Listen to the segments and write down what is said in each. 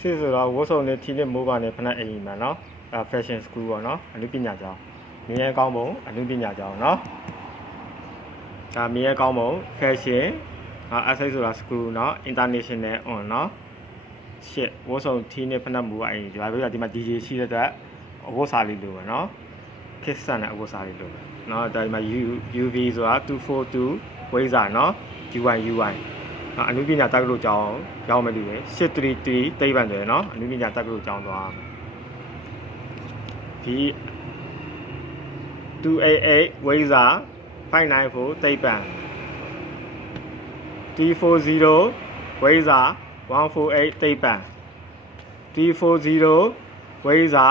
စစ်ဆိုတော့ဝတ်စုံနဲ့ ठी နဲ့မိုးပါနဲ့ဖနက်အိမ်မှာနော်အဲ fashion school ပေါ့နော်အနုပညာကျောင်းမြင်းရဲကောင်းပုံအနုပညာကျောင်းနော်ဒါမြင်းရဲကောင်းပုံ fashion အာ asset ဆိုတာ school နော် international on နော်ရှစ်ဝတ်စုံ ठी နဲ့ဖနက်မိုးပါအိမ်ကျွာပြောတာဒီမှာ DJ ရှိတဲ့အတွက်အဝတ်စားလေးလိုပဲနော် kiss နဲ့အဝတ်စားလေးလိုပဲနော်ဒါဒီမှာ UV ဆိုတာ242ဝိဇာနော် UI UI နော်အနုပညာတက္ကသိုလ်ကျောင်းရောက်မယ်လူတွေ833တိတ်ပန်တယ်နော်အနုပညာတက္ကသိုလ်ကျောင်းသွားဒီ 288ဝိဇာ594တိတ်ပန် D40 ဝိဇာ148တိတ်ပန် D40 ဝိဇာ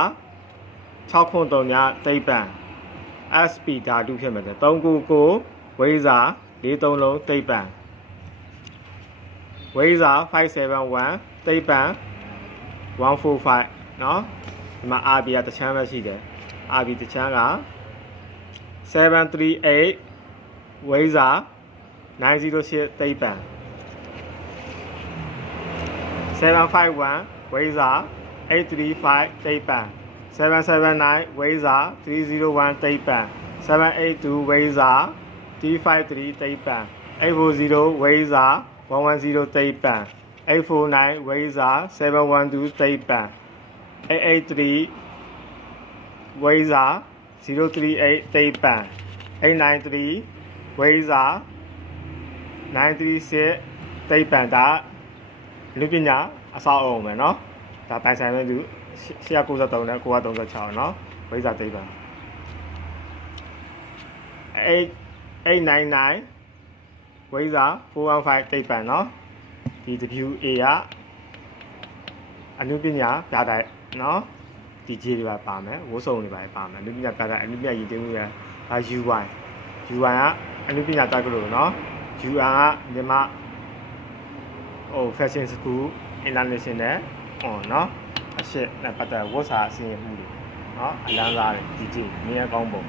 603ညတိတ်ပန် SP ဓာတုဖြစ်မယ်399ဝိဇာ43လုံးတိတ်ပန် ဝိဇာ571တိတ်ပန်145เนาะဒီမှာ RB ကတစ်ချမ်းပဲရှိတယ် RB တစ်ချမ်းက738ဝိဇာ908တိတ်ပန်751ဝိဇာ835တိတ်ပန်779ဝိဇာ301တိတ်ပန်782ဝိဇာ353တိတ်ပန်840ဝိဇာ 110သိပ္ပံ849ဝိဇာ712သိပ္ပံ883ဝိဇာ038သိပ္ပံ893ဝိဇာ936သိပ္ပံဒါလူပညာအစောအောင်မယ်နော်ဒါပိုင်ဆိုင်မဲ့သူ193နဲ့936နော်ဝိဇာသိပ္ပံ8 899 ဝိဇာ415တိတ်ပန်เนาะဒီ WA ကအနုပညာပြတိုက်เนาะ DJ တွေပါပါမယ်ဝိုးစုံတွေပါပါမယ်အနုပညာပြတိုက်အနုပညာရည်တည်မှုရဒါ UI UI ကအနုပညာတက်ကြလို့เนาะ UR ကမြန်မာဟို fashion school international on เนาะအရှက်နဲ့ပတ်သက်ဝတ်စာအစီရင်မှုတွေเนาะအလန်းစားတယ် DJ မြင်ရကောင်းပုံ